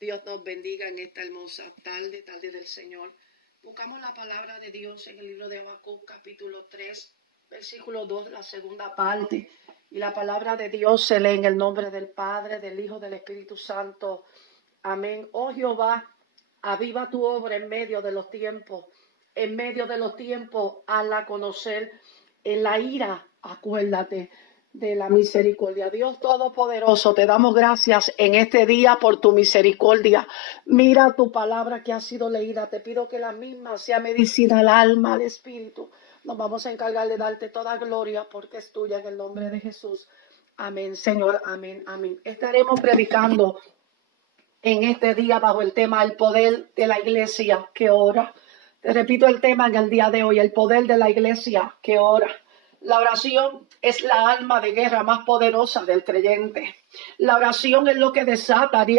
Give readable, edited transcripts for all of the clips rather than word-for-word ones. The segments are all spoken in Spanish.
Dios nos bendiga en esta hermosa tarde, tarde del Señor. Buscamos la palabra de Dios en el libro de Habacuc, capítulo 3, versículo 2, la segunda parte. Y la palabra de Dios se lee en el nombre del Padre, del Hijo, del Espíritu Santo. Amén. Oh Jehová, aviva tu obra en medio de los tiempos. En medio de los tiempos, hazla conocer. En la ira, acuérdate de la misericordia. Dios Todopoderoso, te damos gracias en este día por tu misericordia. Mira tu palabra que ha sido leída. Te pido que la misma sea medicina al alma, al espíritu. Nos vamos a encargar de darte toda gloria porque es tuya en el nombre de Jesús. Amén, Señor. Amén, amén. Estaremos predicando en este día bajo el tema el poder de la iglesia que ora. Te repito el tema en el día de hoy, el poder de la iglesia que ora. La oración es la arma de guerra más poderosa del creyente. La oración es lo que desata, es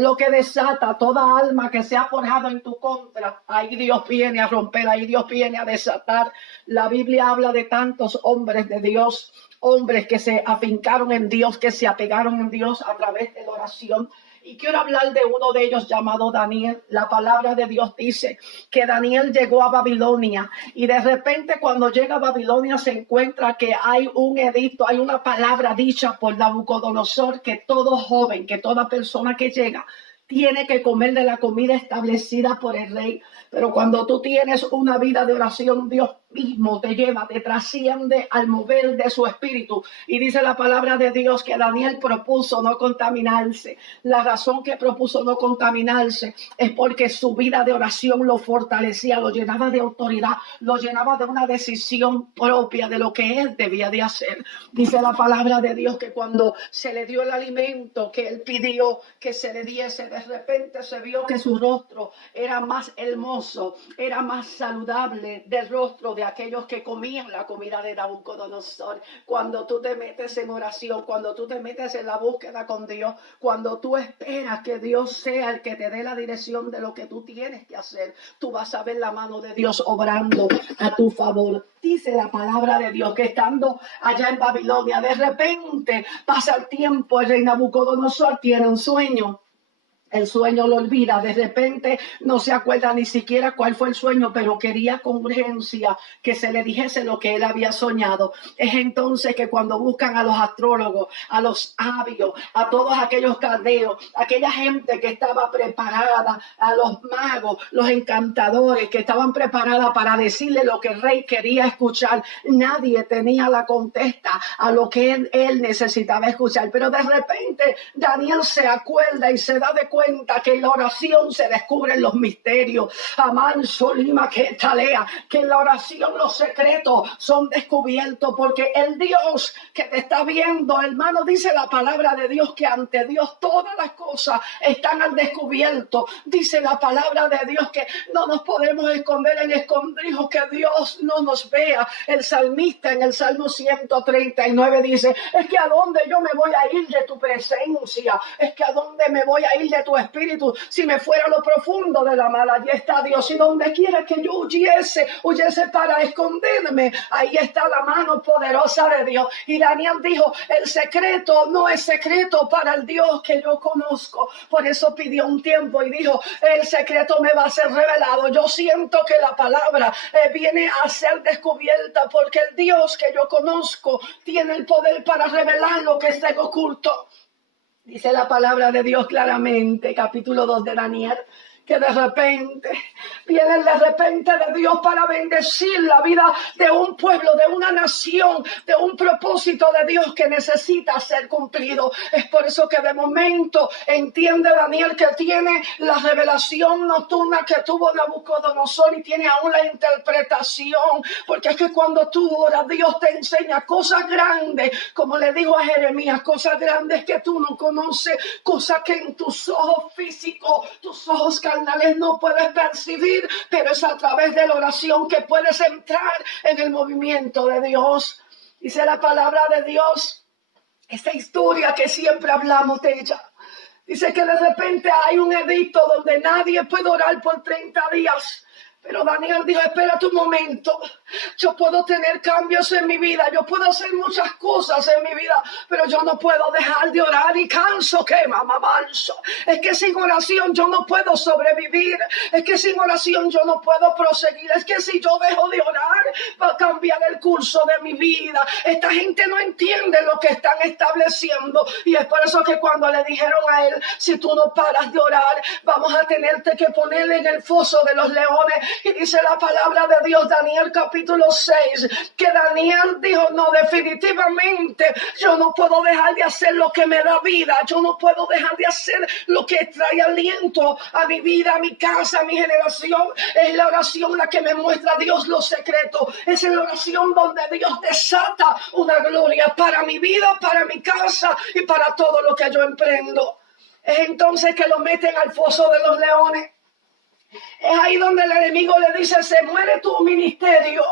lo que desata toda alma que se ha forjado en tu contra. Ahí Dios viene a romper, ahí Dios viene a desatar. La Biblia habla de tantos hombres de Dios, hombres que se afincaron en Dios, que se apegaron en Dios a través de la oración. Y quiero hablar de uno de ellos llamado Daniel. La palabra de Dios dice que Daniel llegó a Babilonia y de repente cuando llega a Babilonia se encuentra que hay un edicto, hay una palabra dicha por Nabucodonosor que todo joven, que toda persona que llega tiene que comer de la comida establecida por el rey. Pero cuando tú tienes una vida de oración, Dios mismo te lleva, te trasciende al mover de su espíritu. Y dice la palabra de Dios que Daniel propuso no contaminarse. La razón que propuso no contaminarse es porque su vida de oración lo fortalecía, lo llenaba de autoridad, lo llenaba de una decisión propia de lo que él debía de hacer. Dice la palabra de Dios que cuando se le dio el alimento que él pidió que se le diese, de repente se vio que su rostro era más hermoso, era más saludable del rostro de aquellos que comían la comida de Nabucodonosor. Cuando tú te metes en oración, cuando tú te metes en la búsqueda con Dios, cuando tú esperas que Dios sea el que te dé la dirección de lo que tú tienes que hacer, tú vas a ver la mano de Dios obrando a tu favor. Dice la palabra de Dios que estando allá en Babilonia, de repente pasa el tiempo, el rey Nabucodonosor tiene un sueño. El sueño lo olvida, de repente no se acuerda ni siquiera cuál fue el sueño, pero quería con urgencia que se le dijese lo que él había soñado. Es entonces que cuando buscan a los astrólogos, a los sabios, a todos aquellos caldeos, aquella gente que estaba preparada, a los magos, los encantadores que estaban preparadas para decirle lo que el rey quería escuchar, nadie tenía la contesta a lo que él necesitaba escuchar. Pero de repente Daniel se acuerda y se da de cuenta que en la oración se descubren los misterios. Amán Solima que talea, que en la oración los secretos son descubiertos, porque el Dios que te está viendo, hermano, dice la palabra de Dios que ante Dios todas las cosas están al descubierto. Dice la palabra de Dios que no nos podemos esconder en escondrijos, que Dios no nos vea. El salmista en el Salmo 139 dice, es que a dónde yo me voy a ir de tu presencia, es que a dónde me voy a ir de tu espíritu, si me fuera a lo profundo de la mar, allí está Dios, y donde quiera que yo huyese para esconderme, ahí está la mano poderosa de Dios. Y Daniel dijo, el secreto no es secreto para el Dios que yo conozco. Por eso pidió un tiempo y dijo, el secreto me va a ser revelado. Yo siento que la palabra viene a ser descubierta, porque el Dios que yo conozco tiene el poder para revelar lo que está oculto. Dice la palabra de Dios claramente, capítulo 2 de Daniel, que de repente viene de repente de Dios para bendecir la vida de un pueblo, de una nación, de un propósito de Dios que necesita ser cumplido. Es por eso que de momento entiende Daniel que tiene la revelación nocturna que tuvo Nabucodonosor y tiene aún la interpretación, porque es que cuando tú oras, Dios te enseña cosas grandes, como le dijo a Jeremías, cosas grandes que tú no conoces, cosas que en tus ojos físicos, tus ojos carnales no puedes percibir, pero es a través de la oración que puedes entrar en el movimiento de Dios. Dice la palabra de Dios, esta historia que siempre hablamos de ella, dice que de repente hay un edicto donde nadie puede orar por 30 días. Pero Daniel dijo, espérate un momento, yo puedo tener cambios en mi vida, yo puedo hacer muchas cosas en mi vida, pero yo no puedo dejar de orar y canso que mamá manso. Es que sin oración yo no puedo sobrevivir, es que sin oración yo no puedo proseguir, es que si yo dejo de orar va a cambiar el curso de mi vida. Esta gente no entiende lo que están estableciendo y es por eso que cuando le dijeron a él, si tú no paras de orar, vamos a tenerte que ponerle en el foso de los leones. Y dice la palabra de Dios, Daniel capítulo 6, que Daniel dijo, no, definitivamente yo no puedo dejar de hacer lo que me da vida, yo no puedo dejar de hacer lo que trae aliento a mi vida, a mi casa, a mi generación. Es la oración la que me muestra a Dios los secretos, es la oración donde Dios desata una gloria para mi vida, para mi casa y para todo lo que yo emprendo. Es entonces que lo meten al foso de los leones. Es ahí donde el enemigo le dice, se muere tu ministerio.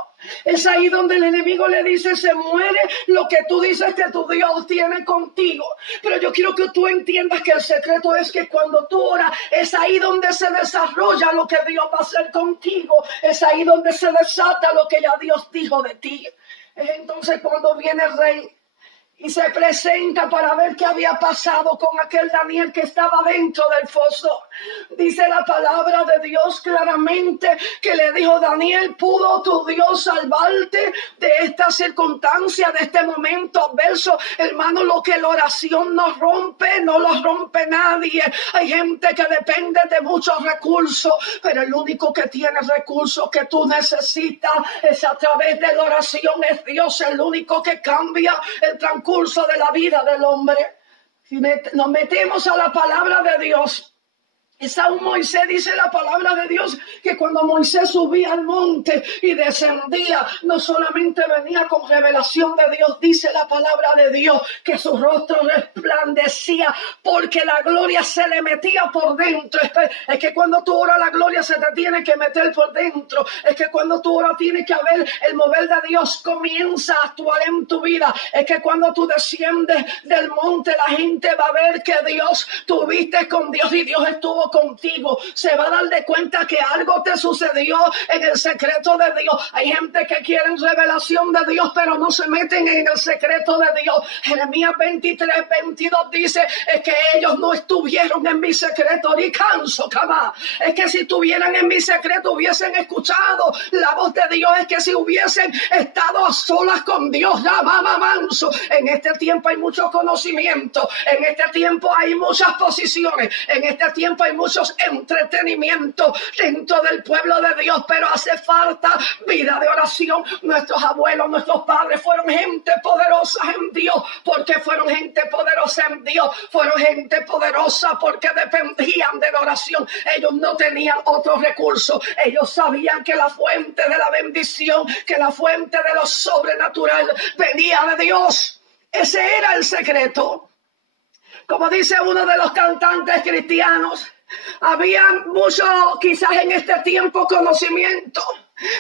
Es ahí donde el enemigo le dice, se muere lo que tú dices que tu Dios tiene contigo. Pero yo quiero que tú entiendas que el secreto es que cuando tú oras, es ahí donde se desarrolla lo que Dios va a hacer contigo. Es ahí donde se desata lo que ya Dios dijo de ti. Es entonces cuando viene el rey y se presenta para ver qué había pasado con aquel Daniel que estaba dentro del foso. Dice la palabra de Dios claramente que le dijo, Daniel, ¿pudo tu Dios salvarte de esta circunstancia, de este momento adverso? Hermano, lo que la oración no rompe, no lo rompe nadie. Hay gente que depende de muchos recursos, pero el único que tiene recursos que tú necesitas es a través de la oración. Es Dios el único que cambia el transcurso de la vida del hombre. Si nos metemos a la palabra de Dios, es aún Moisés, dice la palabra de Dios, que cuando Moisés subía al monte y descendía, no solamente venía con revelación de Dios, dice la palabra de Dios, que su rostro resplandecía porque la gloria se le metía por dentro. Es que cuando tú oras, la gloria se te tiene que meter por dentro. Es que cuando tú oras, tiene que haber el mover de Dios, comienza a actuar en tu vida. Es que cuando tú desciendes del monte, la gente va a ver que Dios, tuviste con Dios y Dios estuvo contigo. Se va a dar de cuenta que algo te sucedió en el secreto de Dios. Hay gente que quiere revelación de Dios, pero no se meten en el secreto de Dios. Jeremías 23:22 dice, es que ellos no estuvieron en mi secreto, ni canso, jamás. Es que si estuvieran en mi secreto, hubiesen escuchado la voz de Dios. Es que si hubiesen estado a solas con Dios, ya mamá manso. En este tiempo hay mucho conocimiento, en este tiempo hay muchas posiciones, en este tiempo hay muchos entretenimientos dentro del pueblo de Dios, pero hace falta vida de oración. Nuestros abuelos, nuestros padres fueron gente poderosa en Dios, porque fueron gente poderosa en Dios, fueron gente poderosa porque dependían de la oración. Ellos no tenían otros recursos, ellos sabían que la fuente de la bendición, que la fuente de lo sobrenatural venía de Dios. Ese era el secreto. Como dice uno de los cantantes cristianos, había mucho, quizás en este tiempo, conocimiento,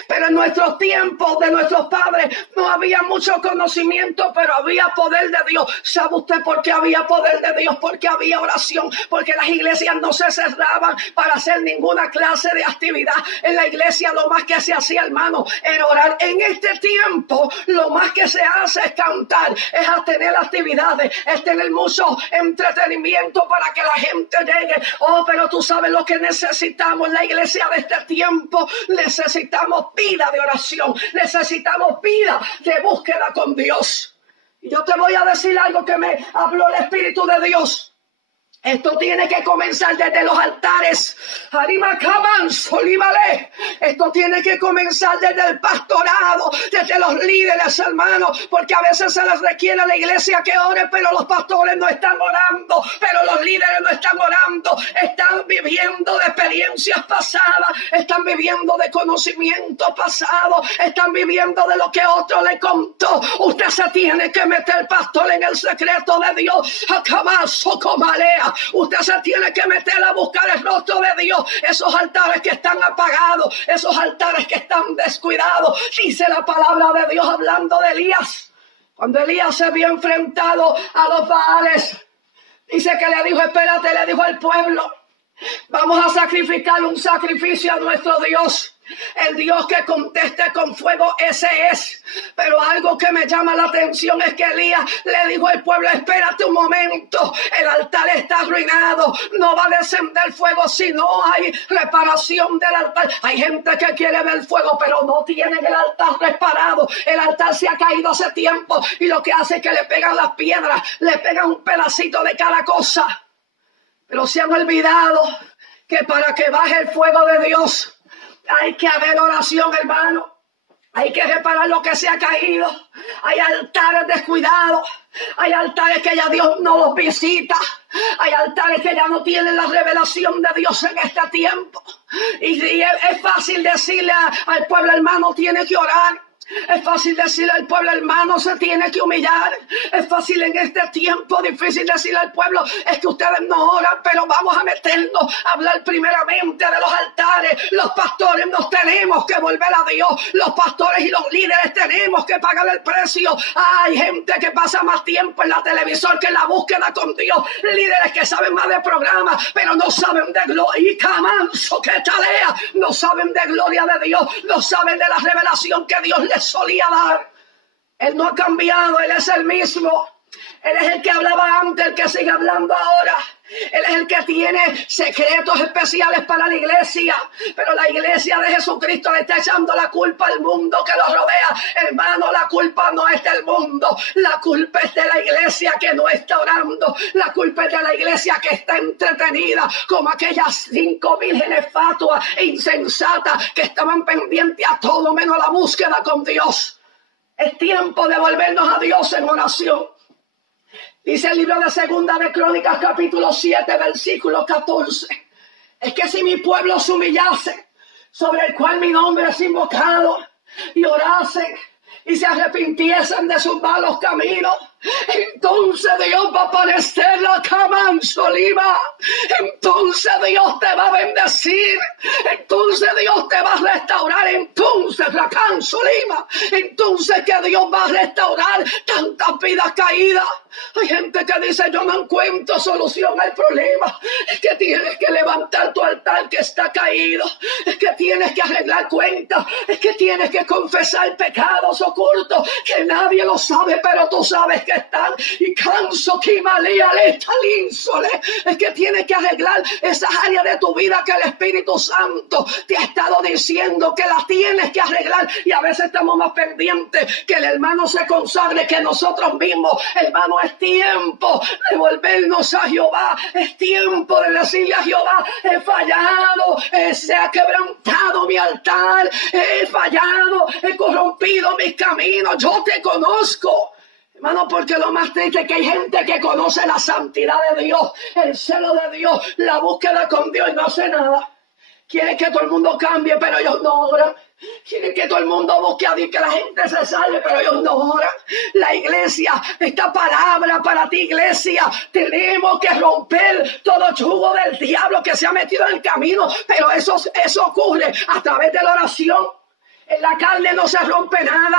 pero en nuestros tiempos de nuestros padres no había mucho conocimiento, pero había poder de Dios. ¿Sabe usted por qué había poder de Dios? Porque había oración, porque las iglesias no se cerraban para hacer ninguna clase de actividad. En la iglesia lo más que se hacía, hermano, era orar. En este tiempo lo más que se hace es cantar, es tener actividades, es tener mucho entretenimiento para que la gente llegue. Oh, pero tú sabes lo que necesitamos en la iglesia de este tiempo. Necesitamos vida de oración, necesitamos vida de búsqueda con Dios. Y yo te voy a decir algo que me habló el Espíritu de Dios. Esto tiene que comenzar desde los altares. Esto tiene que comenzar desde el pastorado, desde los líderes, hermanos, porque a veces se les requiere a la iglesia que ore, pero los pastores no están orando, pero los líderes no están orando, están viviendo de experiencias pasadas, están viviendo de conocimiento pasado, están viviendo de lo que otro le contó. Usted se tiene que meter, pastor, en el secreto de Dios. Usted se tiene que meter a buscar el rostro de Dios. Esos altares que están apagados, esos altares que están descuidados. Dice la palabra de Dios hablando de Elías. Cuando Elías se vio enfrentado a los Baales, dice que le dijo, espérate, le dijo al pueblo, vamos a sacrificar un sacrificio a nuestro Dios. El Dios que conteste con fuego, ese es. Pero algo que me llama la atención es que Elías le dijo al pueblo, espérate un momento, el altar está arruinado, no va a descender fuego si no hay reparación del altar. Hay gente que quiere ver fuego, pero no tienen el altar reparado. El altar se ha caído hace tiempo y lo que hace es que le pegan las piedras, le pegan un pedacito de cada cosa. Pero se han olvidado que para que baje el fuego de Dios hay que haber oración, hermano. Hay que reparar lo que se ha caído. Hay altares descuidados. Hay altares que ya Dios no los visita. Hay altares que ya no tienen la revelación de Dios en este tiempo. Y es fácil decirle al pueblo, hermano, tiene que orar. Es fácil decirle al pueblo, hermano, se tiene que humillar. Es fácil en este tiempo difícil decirle al pueblo, es que ustedes no oran, pero vamos a meternos a hablar primeramente de los altares. Los pastores nos tenemos que volver a Dios. Los pastores y los líderes tenemos que pagar el precio. Hay gente que pasa más tiempo en la televisor que en la búsqueda con Dios. Líderes que saben más de programas, pero no saben de gloria. Y camanso que talea, no saben de gloria de Dios, no saben de la revelación que Dios les solía dar. Él no ha cambiado, Él es el mismo. Él es el que hablaba antes, el que sigue hablando ahora. Él es el que tiene secretos especiales para la iglesia. Pero la iglesia de Jesucristo le está echando la culpa al mundo que lo rodea. Hermano, la culpa no es del mundo. La culpa es de la iglesia que no está orando. La culpa es de la iglesia que está entretenida, como aquellas 5 vírgenes fatuas e insensatas que estaban pendientes a todo menos la búsqueda con Dios. Es tiempo de volvernos a Dios en oración. Dice el libro de Segunda de Crónicas, capítulo 7, versículo 14. Es que si mi pueblo se humillase, sobre el cual mi nombre es invocado, y orasen y se arrepintiesen de sus malos caminos, entonces Dios va a aparecer la cama en Solima. Entonces Dios te va a bendecir. Entonces Dios te va a restaurar. Entonces la can Solima. Entonces que Dios va a restaurar tantas vidas caídas. Hay gente que dice, yo no encuentro solución al problema. Es que tienes que levantar tu altar que está caído. Es que tienes que arreglar cuentas. Es que tienes que confesar pecados ocultos que nadie lo sabe, pero tú sabes que están. Y canso que malía le está linsole. Es que tienes que arreglar esas áreas de tu vida que el Espíritu Santo te ha estado diciendo que las tienes que arreglar. Y a veces estamos más pendientes que el hermano se consagre que nosotros mismos. Hermano, es tiempo de volvernos a Jehová. Es tiempo de decirle a Jehová, he fallado, se ha quebrantado mi altar, he fallado, he corrompido mis caminos, yo te conozco. Hermano, porque lo más triste es que hay gente que conoce la santidad de Dios, el celo de Dios, la búsqueda con Dios y no hace nada. Quieren que todo el mundo cambie, pero ellos no oran. Quieren que todo el mundo busque a Dios, que la gente se salve, pero ellos no oran. La iglesia, esta palabra para ti, iglesia, tenemos que romper todo yugo del diablo que se ha metido en el camino, pero eso ocurre a través de la oración. En la carne no se rompe nada.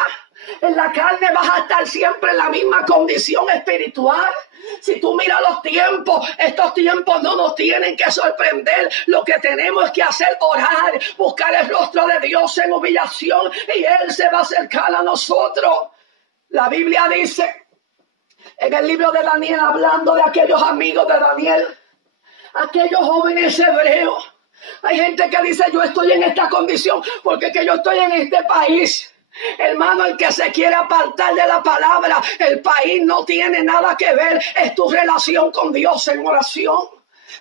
En la carne vas a estar siempre en la misma condición espiritual. Si tú miras los tiempos, estos tiempos no nos tienen que sorprender. Lo que tenemos que hacer es orar, buscar el rostro de Dios en humillación y Él se va a acercar a nosotros. La Biblia dice en el libro de Daniel, hablando de aquellos amigos de Daniel, aquellos jóvenes hebreos. Hay gente que dice, yo estoy en esta condición porque que yo estoy en este país. Hermano, el que se quiere apartar de la palabra, el país no tiene nada que ver. Es tu relación con Dios en oración.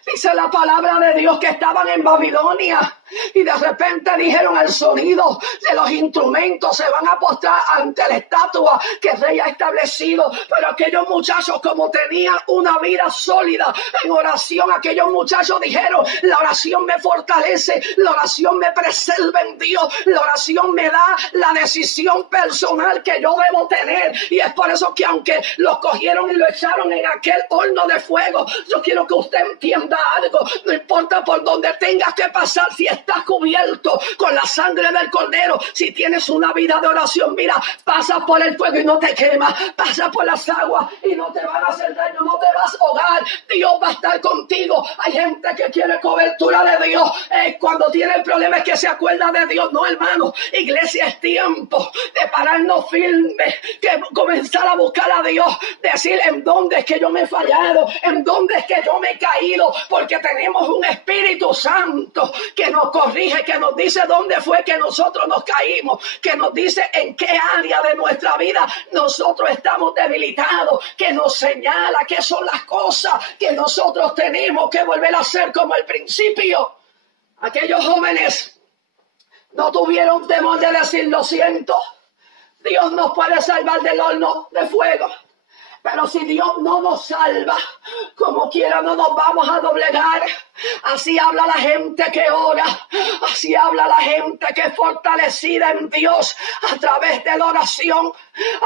Dice la palabra de Dios que estaban en Babilonia y de repente dijeron, el sonido de los instrumentos se van a postrar ante la estatua que el rey ha establecido. Pero aquellos muchachos, como tenían una vida sólida en oración, aquellos muchachos dijeron, la oración me fortalece, la oración me preserva en Dios, la oración me da la decisión personal que yo debo tener. Y es por eso que aunque los cogieron y lo echaron en aquel horno de fuego, yo quiero que usted entienda algo. No importa por donde tengas que pasar, si es estás cubierto con la sangre del Cordero. Si tienes una vida de oración, mira, pasa por el fuego y no te quema, pasa por las aguas y no te van a hacer daño, no te vas a ahogar. Dios va a estar contigo. Hay gente que quiere cobertura de Dios. Cuando tiene el problema es que se acuerda de Dios. No, hermano, iglesia, es tiempo de pararnos firmes, que comenzar a buscar a Dios, decir en dónde es que yo me he fallado, en dónde es que yo me he caído, porque tenemos un Espíritu Santo que nos corrige, que nos dice dónde fue que nosotros nos caímos, que nos dice en qué área de nuestra vida nosotros estamos debilitados, que nos señala qué son las cosas que nosotros tenemos que volver a hacer como al principio. Aquellos jóvenes no tuvieron temor de decir lo siento. Dios nos puede salvar del horno de fuego. Pero si Dios no nos salva, como quiera no nos vamos a doblegar. Así habla la gente que ora. Así habla la gente que es fortalecida en Dios a través de la oración.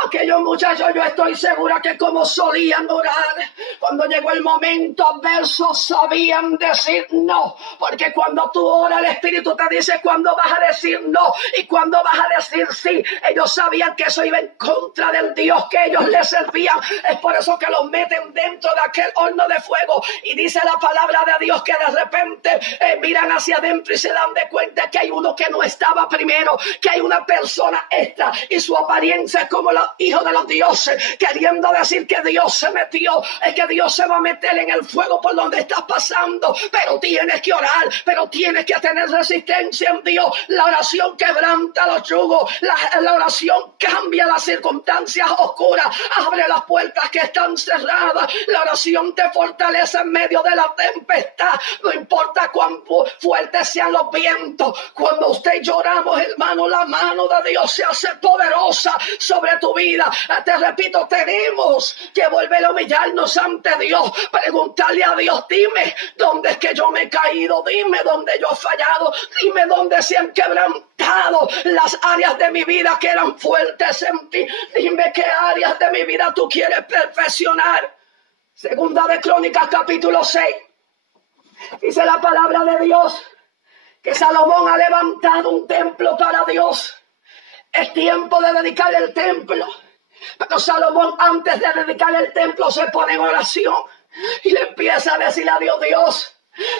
Aquellos muchachos, yo estoy segura que como solían orar, cuando llegó el momento adverso sabían decir no. Porque cuando tú oras, el Espíritu te dice cuándo vas a decir no y cuándo vas a decir sí. Ellos sabían que eso iba en contra del Dios que ellos les servían. Es por eso que los meten dentro de aquel horno de fuego. Y dice la palabra de Dios que de repente miran hacia adentro y se dan de cuenta que hay uno que no estaba primero, que hay una persona extra y su apariencia es como los hijos de los dioses, queriendo decir que Dios se metió, es que Dios se va a meter en el fuego por donde estás pasando. Pero tienes que orar, pero tienes que tener resistencia en Dios. La oración quebranta los yugos, la oración cambia las circunstancias oscuras, abre las puertas que están cerradas. La oración te fortalece en medio de la tempestad. No importa cuán fuertes sean los vientos. Cuando usted lloramos, hermano, la mano de Dios se hace poderosa sobre tu vida. Te repito, tenemos que volver a humillarnos ante Dios, preguntarle a Dios, dime dónde es que yo me he caído, dime dónde yo he fallado, dime dónde se han quebrantado las áreas de mi vida que eran fuertes en ti, dime qué áreas de mi vida tú quieres perfeccionar. Segunda de Crónicas capítulo 6, dice la palabra de Dios que Salomón ha levantado un templo para Dios. Es tiempo de dedicar el templo. Pero Salomón, antes de dedicar el templo, se pone en oración y le empieza a decir a Dios, Dios,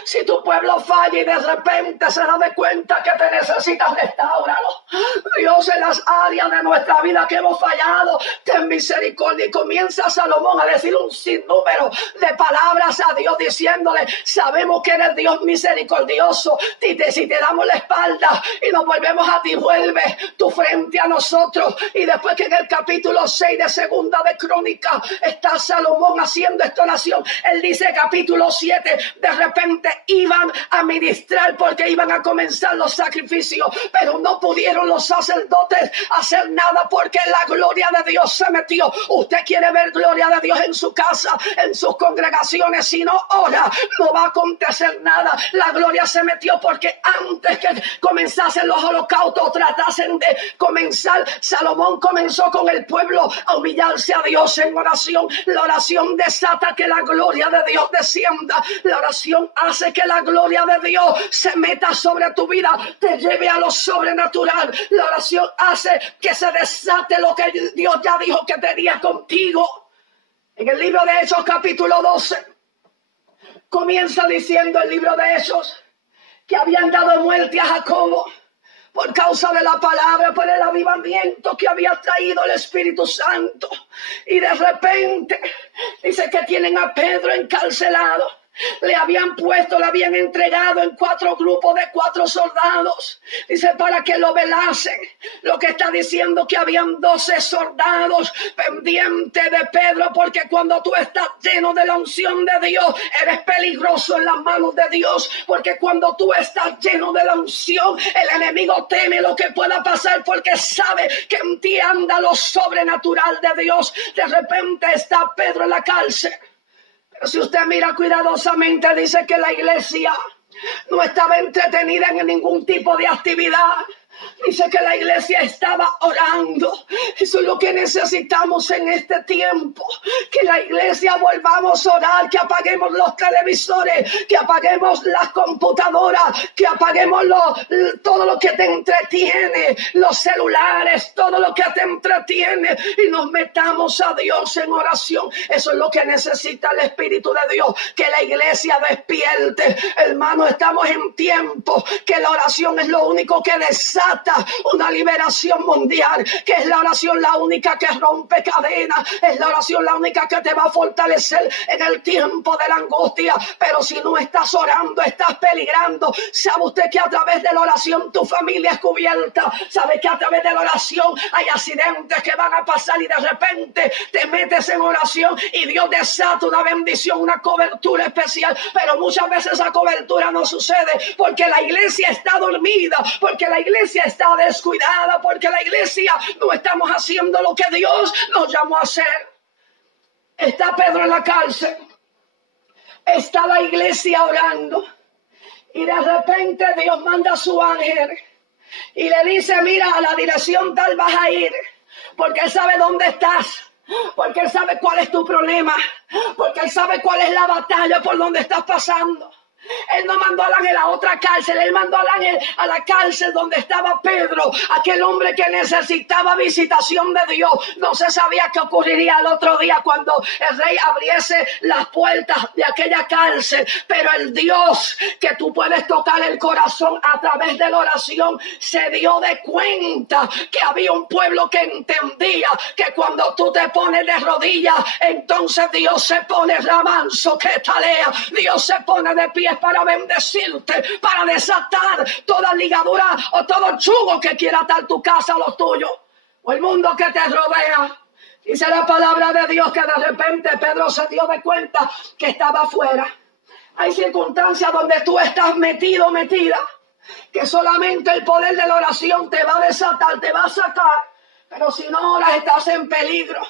si tu pueblo falla y de repente se da de cuenta que te necesitas, restáuralo. Dios, en las áreas de nuestra vida que hemos fallado, ten misericordia. Y comienza Salomón a decir un sinnúmero de palabras a Dios, diciéndole, sabemos que eres Dios misericordioso. Si te damos la espalda y nos volvemos a ti, vuelve tu frente a nosotros. Y después que en el capítulo 6 de Segunda de Crónicas está Salomón haciendo esta oración, él dice capítulo 7, de repente iban a ministrar porque iban a comenzar los sacrificios, pero no pudieron los sacerdotes hacer nada porque la gloria de Dios se metió. Usted quiere ver gloria de Dios en su casa, en sus congregaciones, si no ora, no va a acontecer nada. La gloria se metió porque antes que comenzasen los holocaustos, tratasen de comenzar, Salomón comenzó con el pueblo a humillarse a Dios en oración. La oración desata que la gloria de Dios descienda. La oración hace que la gloria de Dios se meta sobre tu vida, te lleve a lo sobrenatural. La oración hace que se desate lo que Dios ya dijo que tenía contigo. En el libro de Hechos capítulo 12 comienza diciendo el libro de Hechos que habían dado muerte a Jacobo por causa de la palabra, por el avivamiento que había traído el Espíritu Santo. Y de repente dice que tienen a Pedro encarcelado. Le habían entregado en 4 grupos de 4 soldados. Dice, para que lo velasen. Lo que está diciendo que habían 12 soldados pendientes de Pedro, porque cuando tú estás lleno de la unción de Dios, eres peligroso en las manos de Dios, porque cuando tú estás lleno de la unción, el enemigo teme lo que pueda pasar, porque sabe que en ti anda lo sobrenatural de Dios. De repente está Pedro en la cárcel. Pero si usted mira cuidadosamente, dice que la iglesia no estaba entretenida en ningún tipo de actividad. Dice que la iglesia estaba orando. Eso es lo que necesitamos en este tiempo. Que la iglesia volvamos a orar, que apaguemos los televisores, que apaguemos las computadoras, que apaguemos todo lo que te entretiene, los celulares, todo lo que te entretiene, y nos metamos a Dios en oración. Eso es lo que necesita el Espíritu de Dios, que la iglesia despierte. Hermano, estamos en tiempo que la oración es lo único que desata una liberación mundial, que es la oración la única que rompe cadenas, es la oración la única que te va a fortalecer en el tiempo de la angustia. Pero si no estás orando, estás peligrando. ¿Sabe usted que a través de la oración tu familia es cubierta? ¿Sabe que a través de la oración hay accidentes que van a pasar y de repente te metes en oración y Dios desata una bendición, una cobertura especial? Pero muchas veces esa cobertura no sucede porque la iglesia está dormida, porque la iglesia está descuidada, porque la iglesia no estamos haciendo lo que Dios nos llamó a hacer. Está Pedro en la cárcel, está la iglesia orando, y de repente Dios manda a su ángel y le dice: mira, a la dirección tal vas a ir, porque Él sabe dónde estás, porque Él sabe cuál es tu problema, porque Él sabe cuál es la batalla por donde estás pasando. Él no mandó al ángel a otra cárcel, Él mandó al ángel a la cárcel donde estaba Pedro, aquel hombre que necesitaba visitación de Dios. No se sabía qué ocurriría el otro día cuando el rey abriese las puertas de aquella cárcel, pero el Dios que tú puedes tocar el corazón a través de la oración se dio de cuenta que había un pueblo que entendía que cuando tú te pones de rodillas, entonces Dios se pone ramanso que talea, Dios se pone de pie para bendecirte, para desatar toda ligadura o todo yugo que quiera atar tu casa o los tuyos o el mundo que te rodea. Dice la palabra de Dios que de repente Pedro se dio de cuenta que estaba afuera. Hay circunstancias donde tú estás metido, metida, que solamente el poder de la oración te va a desatar, te va a sacar. Pero si no oras, estás en peligro.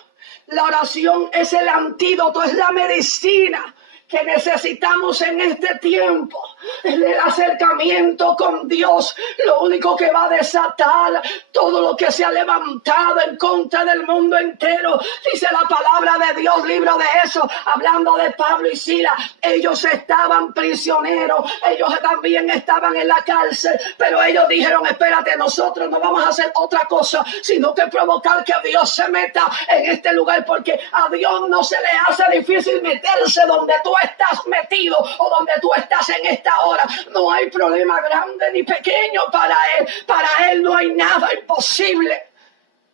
La oración es el antídoto, es la medicina que necesitamos en este tiempo. El acercamiento con Dios, lo único que va a desatar todo lo que se ha levantado en contra del mundo entero. Dice la palabra de Dios, libro de Hechos, hablando de Pablo y Silas. Ellos estaban prisioneros, ellos también estaban en la cárcel, pero ellos dijeron: espérate, nosotros no vamos a hacer otra cosa sino que provocar que Dios se meta en este lugar, porque a Dios no se le hace difícil meterse donde tú estás metido o donde tú estás en esta hora. No hay problema grande ni pequeño para Él. Para Él no hay nada imposible.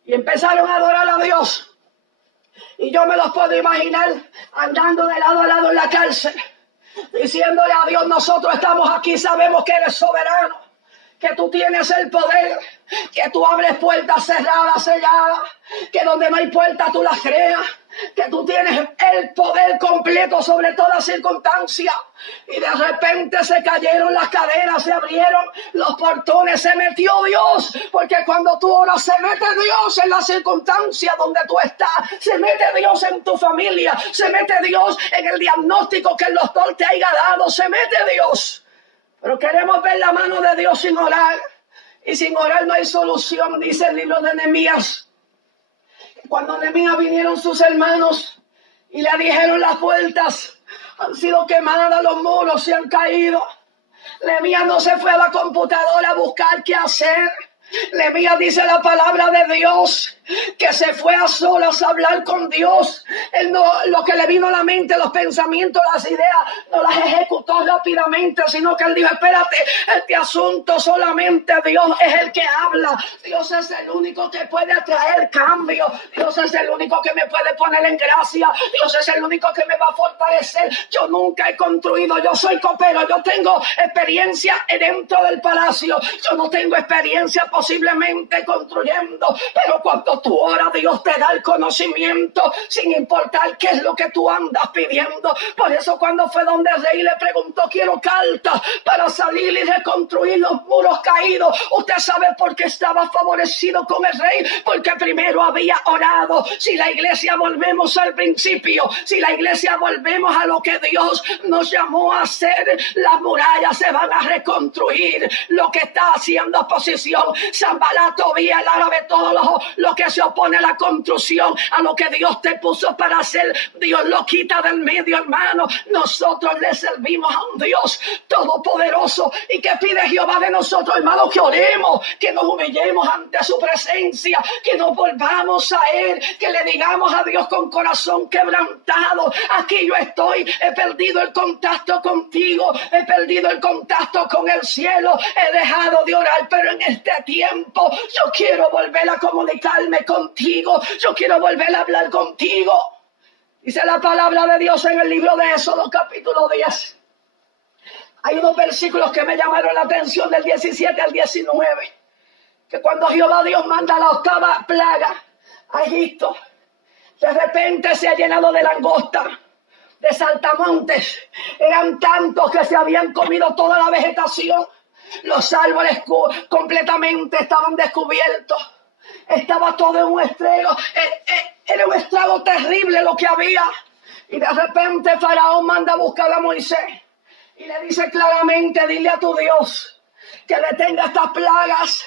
Y empezaron a adorar a Dios. Y yo me los puedo imaginar andando de lado a lado en la cárcel, diciéndole a Dios: nosotros estamos aquí, sabemos que eres soberano, que tú tienes el poder, que tú abres puertas cerradas, selladas, que donde no hay puerta tú las creas, que tú tienes el poder completo sobre toda circunstancia. Y de repente se cayeron las cadenas, se abrieron los portones, se metió Dios, porque cuando tú oras se mete Dios en la circunstancia donde tú estás, se mete Dios en tu familia, se mete Dios en el diagnóstico que el doctor te haya dado, se mete Dios. Pero queremos ver la mano de Dios sin orar, y sin orar no hay solución. Dice el libro de Nehemías, cuando Nehemías vinieron sus hermanos y le dijeron: las puertas han sido quemadas, los muros se han caído. Nehemías no se fue a la computadora a buscar qué hacer. Nehemías, dice la palabra de Dios, que se fue a solas a hablar con Dios. Él no, lo que le vino a la mente, los pensamientos, las ideas, no las ejecutó rápidamente, sino que él dijo: espérate, este asunto solamente Dios es el que habla. Dios es el único que puede atraer cambio. Dios es el único que me puede poner en gracia. Dios es el único que me va a fortalecer. Yo nunca he construido, yo soy copero, yo tengo experiencia dentro del palacio. Yo no tengo experiencia posiblemente construyendo, pero cuando tú oras, Dios te da el conocimiento sin importar qué es lo que tú andas pidiendo. Por eso cuando fue donde el rey le preguntó: quiero cartas para salir y reconstruir los muros caídos, usted sabe por qué estaba favorecido con el rey, porque primero había orado. Si la iglesia volvemos al principio, si la iglesia volvemos a lo que Dios nos llamó a hacer, las murallas se van a reconstruir. Lo que está haciendo oposición Zambalá, Tobía, el árabe, todo lo que se opone a la construcción, a lo que Dios te puso para hacer, Dios lo quita del medio, hermano. Nosotros le servimos a un Dios todopoderoso. ¿Y que pide Jehová de nosotros, hermano? Que oremos, que nos humillemos ante su presencia, que nos volvamos a Él, que le digamos a Dios con corazón quebrantado: aquí yo estoy, he perdido el contacto contigo, he perdido el contacto con el cielo, he dejado de orar, pero en este tiempo yo quiero volver a comunicarme contigo, yo quiero volver a hablar contigo. Dice la palabra de Dios en el libro de Éxodo, capítulo 10. Hay unos versículos que me llamaron la atención, del 17 al 19, que cuando Jehová Dios manda la 8ª plaga a Egipto, de repente se ha llenado de langosta, de saltamontes. Eran tantos que se habían comido toda la vegetación. Los árboles completamente estaban descubiertos. Estaba todo en un estrago. Era un estrago terrible lo que había. Y de repente Faraón manda a buscar a Moisés y le dice claramente: dile a tu Dios que detenga estas plagas.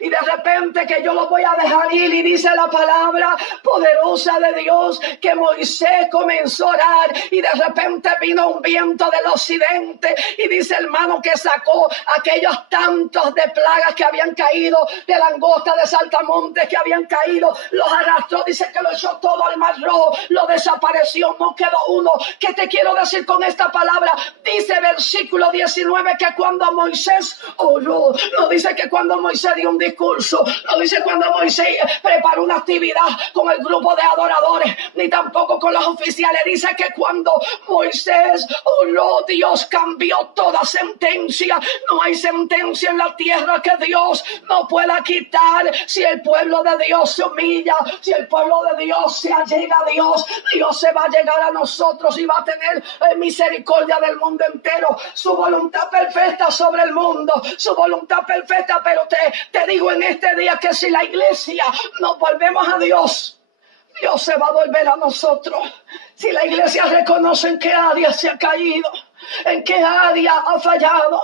Y de repente que yo lo voy a dejar ir. Y dice la palabra poderosa de Dios que Moisés comenzó a orar, y de repente vino un viento del occidente, y dice, hermano, que sacó aquellos tantos de plagas que habían caído, de langosta, de saltamontes que habían caído, los arrastró, dice que lo echó todo al mar rojo, lo desapareció, no quedó uno. ¿Qué te quiero decir con esta palabra? Dice versículo 19 que cuando Moisés oró, no dice que cuando Moisés dio un discurso, no dice cuando Moisés preparó una actividad con el grupo de adoradores, ni tampoco con los oficiales. Dice que cuando Moisés oró, Dios cambió toda sentencia. No hay sentencia en la tierra que Dios no pueda quitar. Si el pueblo de Dios se humilla, si el pueblo de Dios se allega a Dios, Dios se va a llegar a nosotros y va a tener misericordia del mundo entero. Su voluntad perfecta sobre el mundo, su voluntad perfecta. Pero te digo en este día que si la iglesia nos volvemos a Dios, Dios se va a volver a nosotros. Si la iglesia reconoce en qué área se ha caído, en qué área ha fallado,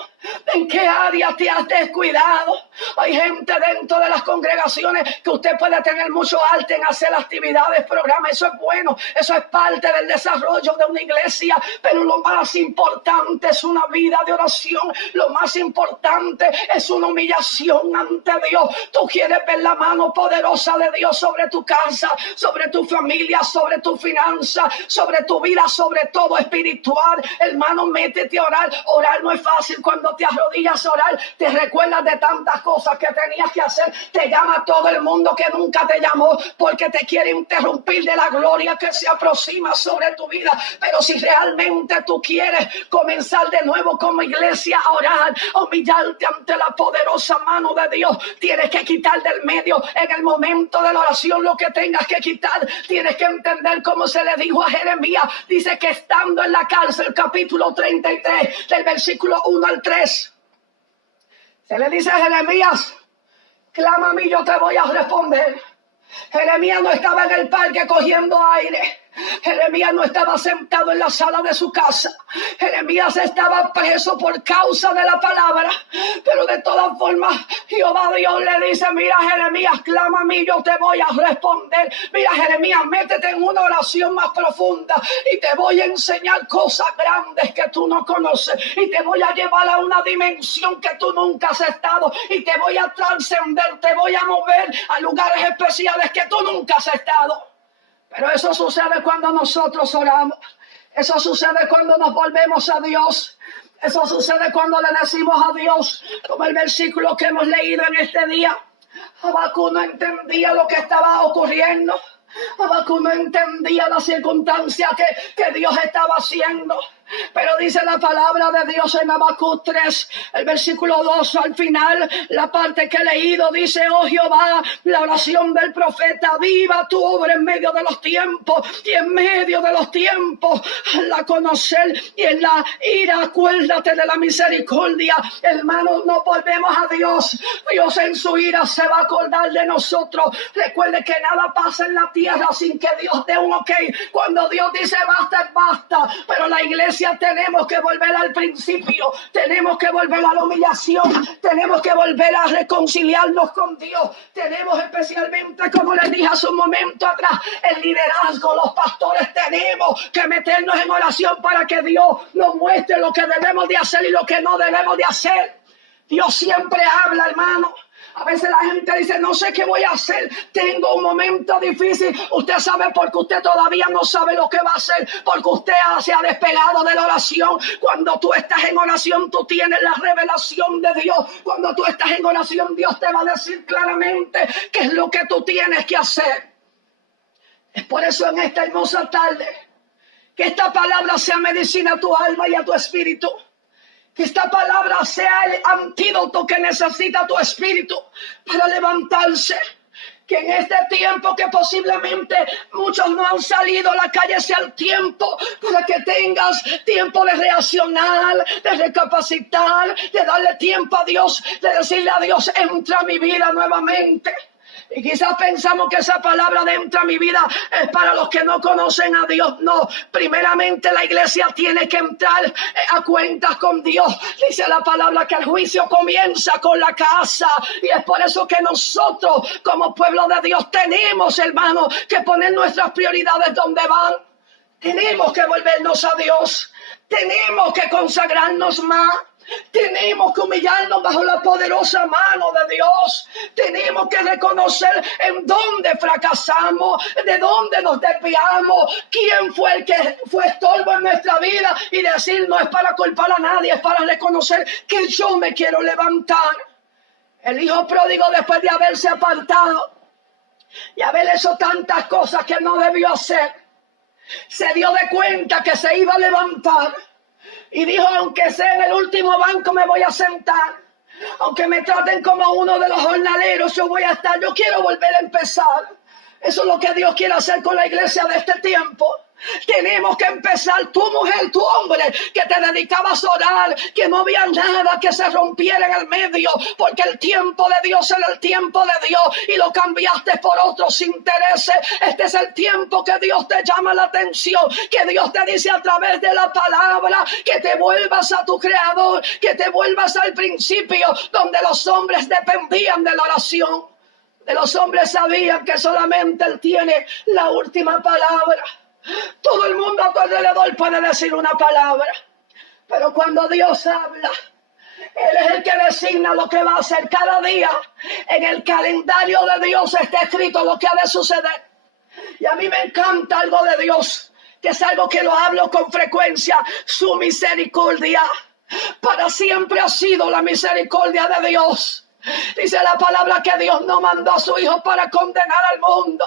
en qué área te has descuidado. Hay gente dentro de las congregaciones que usted puede tener mucho arte en hacer actividades, programas. Eso es bueno, eso es parte del desarrollo de una iglesia. Pero lo más importante es una vida de oración. Lo más importante es una humillación ante Dios. Tú quieres ver la mano poderosa de Dios sobre tu casa, sobre tu familia, sobre tu finanza, sobre tu vida, sobre todo espiritual. Hermano, métete a orar. Orar no es fácil. Cuando te arrodillas a orar, te recuerdas de tantas cosas que tenías que hacer. Te llama todo el mundo que nunca te llamó, porque te quiere interrumpir de la gloria que se aproxima sobre tu vida. Pero si realmente tú quieres comenzar de nuevo como iglesia a orar, a humillarte ante la poderosa mano de Dios, tienes que quitar del medio en el momento de la oración lo que tengas que quitar. Tienes que entender cómo se le dijo a Jeremías. Dice que estando en la cárcel, capítulo 33, del versículo 1 al 3, se le dice a Jeremías: clama a mí, yo te voy a responder. Jeremías no estaba en el parque cogiendo aire. Jeremías no estaba sentado en la sala de su casa. Jeremías estaba preso por causa de la palabra. Pero de todas formas, Jehová Dios le dice: mira, Jeremías, clama a mí, yo te voy a responder. Mira, Jeremías, métete en una oración más profunda y te voy a enseñar cosas grandes que tú no conoces, y te voy a llevar a una dimensión que tú nunca has estado, y te voy a trascender, te voy a mover a lugares especiales que tú nunca has estado. Pero eso sucede cuando nosotros oramos. Eso sucede cuando nos volvemos a Dios. Eso sucede cuando le decimos a Dios, como el versículo que hemos leído en este día. Habacuc no entendía lo que estaba ocurriendo. Habacuc no entendía la circunstancia que Dios estaba haciendo. Pero dice la palabra de Dios en Habacuc 3, el versículo 2, al final, la parte que he leído, dice: oh Jehová, la oración del profeta, viva tu obra en medio de los tiempos, y en medio de los tiempos, la conocer, y en la ira acuérdate de la misericordia. Hermanos, nos volvemos a Dios. Dios en su ira se va a acordar de nosotros. Recuerde que nada pasa en la tierra sin que Dios dé un ok. Cuando Dios dice basta, es basta. Pero la iglesia tenemos tenemos que volver al principio, tenemos que volver a la humillación, tenemos que volver a reconciliarnos con Dios, tenemos especialmente, como les dije hace un momento atrás, el liderazgo, los pastores tenemos que meternos en oración para que Dios nos muestre lo que debemos de hacer y lo que no debemos de hacer. Dios siempre habla, hermano. A veces la gente dice, no sé qué voy a hacer, tengo un momento difícil. Usted sabe porque usted todavía no sabe lo que va a hacer, porque usted se ha despegado de la oración. Cuando tú estás en oración, tú tienes la revelación de Dios. Cuando tú estás en oración, Dios te va a decir claramente qué es lo que tú tienes que hacer. Es por eso en esta hermosa tarde, que esta palabra sea medicina a tu alma y a tu espíritu. Que esta palabra sea el antídoto que necesita tu espíritu para levantarse. Que en este tiempo que posiblemente muchos no han salido a la calle sea el tiempo para que tengas tiempo de reaccionar, de recapacitar, de darle tiempo a Dios, de decirle a Dios, entra a mi vida nuevamente. Y quizás pensamos que esa palabra de entra a mi vida es para los que no conocen a Dios. No, primeramente la iglesia tiene que entrar a cuentas con Dios. Dice la palabra que el juicio comienza con la casa. Y es por eso que nosotros como pueblo de Dios tenemos, hermano, que poner nuestras prioridades donde van. Tenemos que volvernos a Dios. Tenemos que consagrarnos más. Tenemos que humillarnos bajo la poderosa mano de Dios. Tenemos que reconocer en dónde fracasamos, de dónde nos desviamos, quién fue el que fue estorbo en nuestra vida y decir, no es para culpar a nadie, es para reconocer que yo me quiero levantar. El hijo pródigo, después de haberse apartado y haber hecho tantas cosas que no debió hacer, se dio de cuenta que se iba a levantar. Y dijo, aunque sea en el último banco me voy a sentar. Aunque me traten como uno de los jornaleros, yo voy a estar. Yo quiero volver a empezar. Eso es lo que Dios quiere hacer con la iglesia de este tiempo. Tenemos que empezar, tu mujer, tu hombre, que te dedicabas a orar, que no había nada que se rompiera en el medio, porque el tiempo de Dios era el tiempo de Dios y lo cambiaste por otros intereses. Este es el tiempo que Dios te llama la atención, que Dios te dice a través de la palabra, que te vuelvas a tu Creador, que te vuelvas al principio, donde los hombres dependían de la oración. De los hombres sabían que solamente Él tiene la última palabra. Todo el mundo a tu alrededor puede decir una palabra, pero cuando Dios habla, Él es el que designa lo que va a hacer cada día. En el calendario de Dios está escrito lo que ha de suceder. Y a mí me encanta algo de Dios, que es algo que lo hablo con frecuencia: su misericordia. Para siempre ha sido la misericordia de Dios. Dice la palabra que Dios no mandó a su Hijo para condenar al mundo,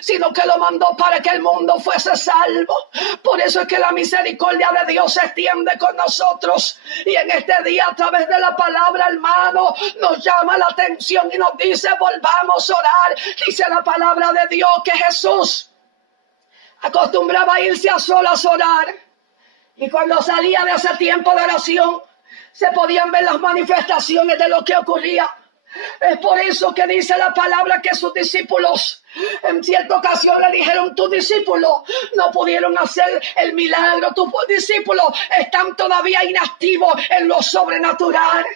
sino que lo mandó para que el mundo fuese salvo. Por eso es que la misericordia de Dios se extiende con nosotros. Y en este día, a través de la palabra, hermano, nos llama la atención y nos dice, volvamos a orar. Dice la palabra de Dios que Jesús acostumbraba a irse a solas a orar. Y cuando salía de ese tiempo de oración, se podían ver las manifestaciones de lo que ocurría. Es por eso que dice la palabra que sus discípulos en cierta ocasión le dijeron, tus discípulos no pudieron hacer el milagro, tus discípulos están todavía inactivos en lo sobrenatural.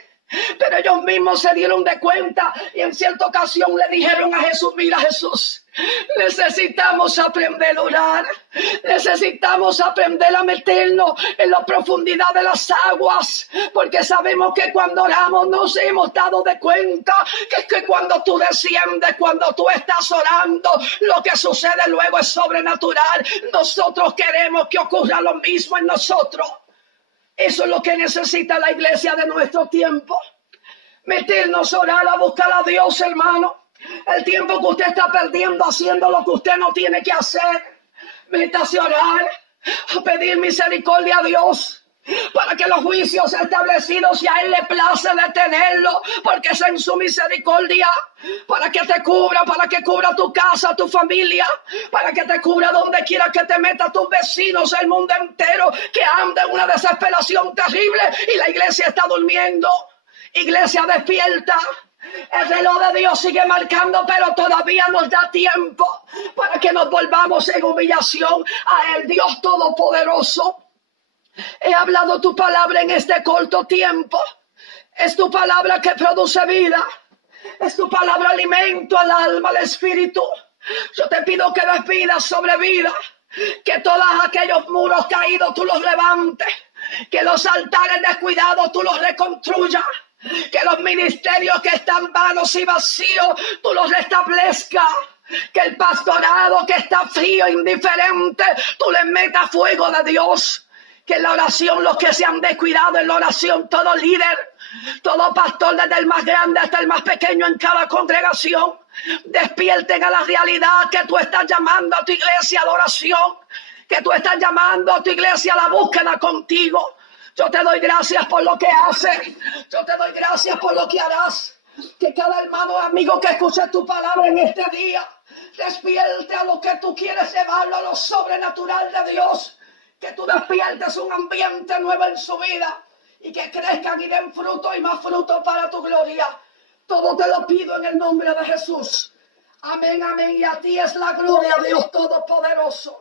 Pero ellos mismos se dieron de cuenta y en cierta ocasión le dijeron a Jesús, mira Jesús, necesitamos aprender a orar, necesitamos aprender a meternos en la profundidad de las aguas, porque sabemos que cuando oramos nos hemos dado de cuenta que es que cuando tú desciendes, cuando tú estás orando, lo que sucede luego es sobrenatural. Nosotros queremos que ocurra lo mismo en nosotros. Eso es lo que necesita la iglesia de nuestro tiempo. Meternos a orar, a buscar a Dios, hermano. El tiempo que usted está perdiendo haciendo lo que usted no tiene que hacer. Métase a orar, a pedir misericordia a Dios, para que los juicios establecidos, si a Él le place detenerlo, porque es en su misericordia, para que te cubra, para que cubra tu casa, tu familia, para que te cubra donde quiera que te meta, tus vecinos, el mundo entero, que anda en una desesperación terrible y la iglesia está durmiendo. Iglesia, despierta. El reloj de Dios sigue marcando, pero todavía nos da tiempo para que nos volvamos en humillación a el Dios Todopoderoso. He ha hablado tu palabra en este corto tiempo. Es tu palabra que produce vida. Es tu palabra alimento al alma, al espíritu. Yo te pido que des vida sobre vida. Que todos aquellos muros caídos tú los levantes. Que los altares descuidados tú los reconstruyas. Que los ministerios que están vanos y vacíos tú los restablezcas. Que el pastorado que está frío e indiferente tú le metas fuego de Dios. Que en la oración los que se han descuidado en la oración, todo líder, todo pastor, desde el más grande hasta el más pequeño en cada congregación, despierten a la realidad que tú estás llamando a tu iglesia a la oración, que tú estás llamando a tu iglesia a la búsqueda contigo. Yo te doy gracias por lo que haces, yo te doy gracias por lo que harás. Que cada hermano amigo que escuche tu palabra en este día despierte a lo que tú quieres llevarlo, a lo sobrenatural de Dios. Que tú despiertes un ambiente nuevo en su vida y que crezcan y den fruto y más fruto para tu gloria. Todo te lo pido en el nombre de Jesús. Amén, amén. Y a ti es la gloria, Dios Todopoderoso.